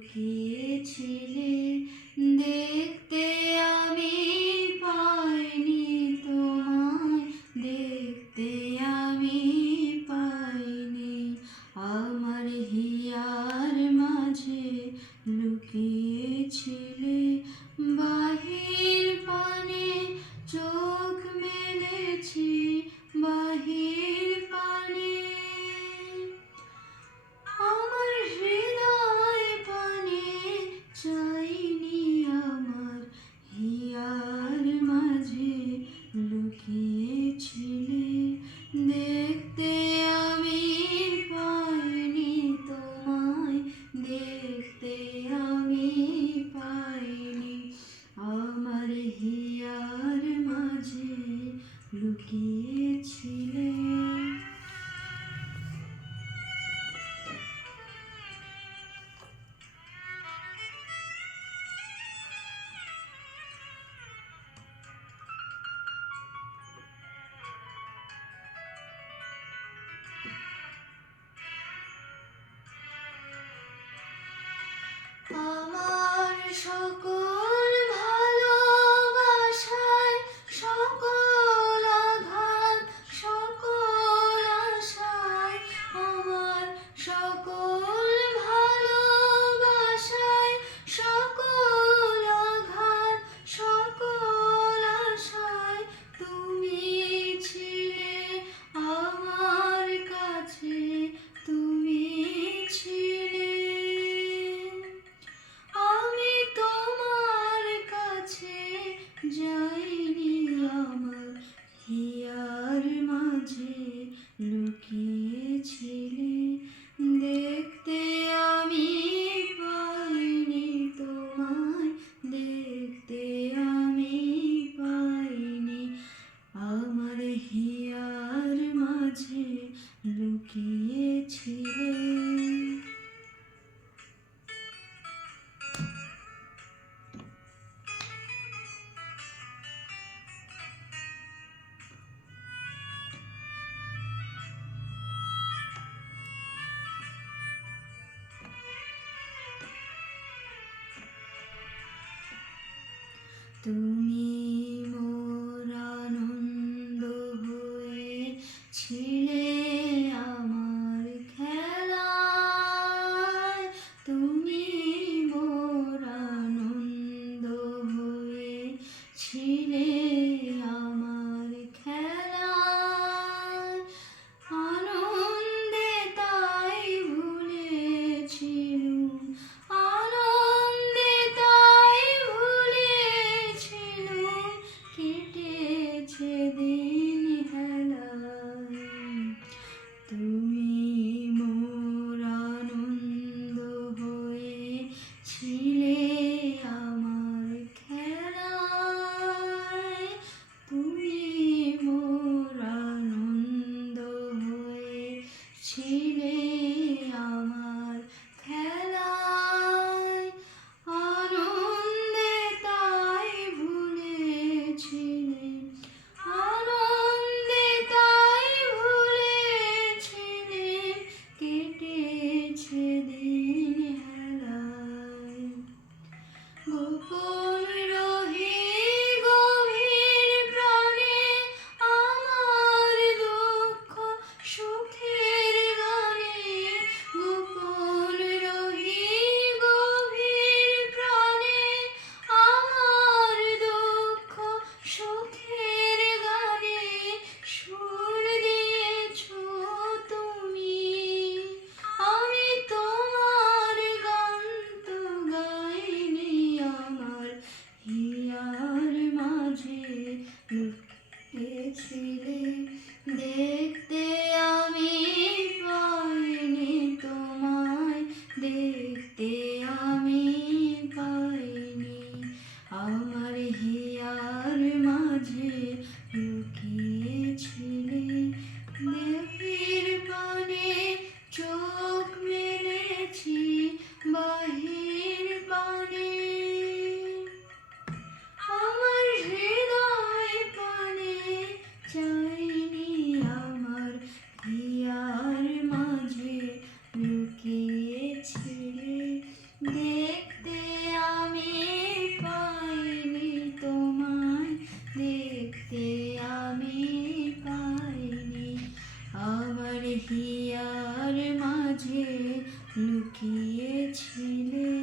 লুকিয়েছিলে দেখতে আমি পাইনি তোমায়, দেখতে আমি পাইনি। আমার হিয়ার মাঝে লুকিয়েছিলে বাহির পানে চোখ মেলেছি বাহির পানে। আমার হৃদয় পানে চাইনি আমার হিয়ার মাঝে লুকিয়েছিলে দেখতে আমি পাইনি তোমায়, দেখতে আমি পাইনি। আমার হিয়ার মাঝে লুকিয়েছিলে। আমার সকল ভালোবাসায় সকল আঘাত সকল আশায়, আমার সকল ভালোবাসায় সকল আঘাত সকল আশায় তুমি ছিলে আমার কাছে, তুমি ছিলে। আমি তোমার কাছে যাইনি আমার হিয়ার মাঝে লুকিয়েছিলে দেখতে আমি পাইনি তোমায়, দেখতে আমি পাইনি। আমার হিয়ার মাঝে লুকিয়েছিলে। তুমি মোর আনন্দ হয়ে ছিলে আমার খেলায়, তুমি মোর আনন্দ হয়ে ছিলে আমার খেলায়। আনন্দে তাই ভুলেছিলুম, আনন্দে তাই ভুলেছিলুম, কেটেছে দিন হেলায়। তুমি মোর আনন্দ হয়ে ছিলে আমার খেলায়, তুমি মোর আনন্দ হয়ে ছিলে আমার খেলায়। আনন্দে তাই ভুলেছিলে, আনন্দে তাই ভুলেছিলে, কেটেছে দিন হেলায়। গোপন রহি গভীর প্রাণে আমার দুঃখ সুখের গানে, দেখতে আমি পাইনি, আমার হিয়ার মাঝে লুকিয়েছিলে।